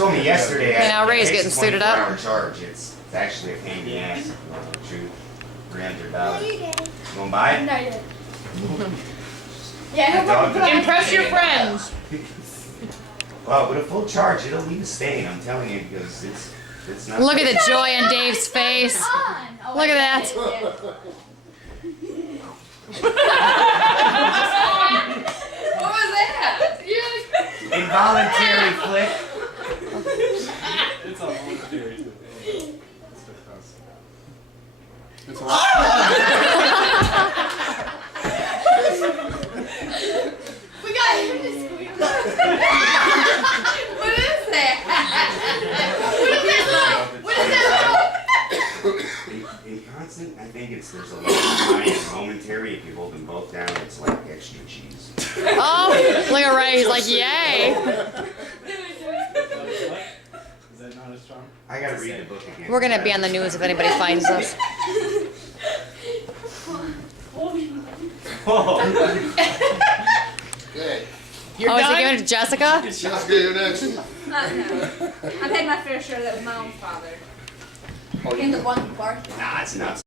told me yesterday. Yeah, now Ray's it takes getting a suited up. 24-hour charge. It's actually a pain in the ass. If you want the truth. $300. You want to buy it? No, you didn't. That dog doesn't Impress your stay. friends. Well, with a full charge, it'll leave a stain. I'm telling you, because it's not. Look at the joy on Dave's face. Oh, Look at that. What was that? Involuntary flick. It's a voluntary thing. It's a We got him to squeal. What is that? What is that? In constant, I think there's a lot of time and momentary. If you hold them both down, it's like extra cheese. Oh, look at Ray. He's like, yay. Is that not as strong? I gotta read the book again. We're going to be on the news if anybody finds us. Okay. You're Oh, is he done? giving it to Jessica? Jessica, you're next. No. I've had my fair share of that with my own father. And the one who barked. Nah, it's nuts.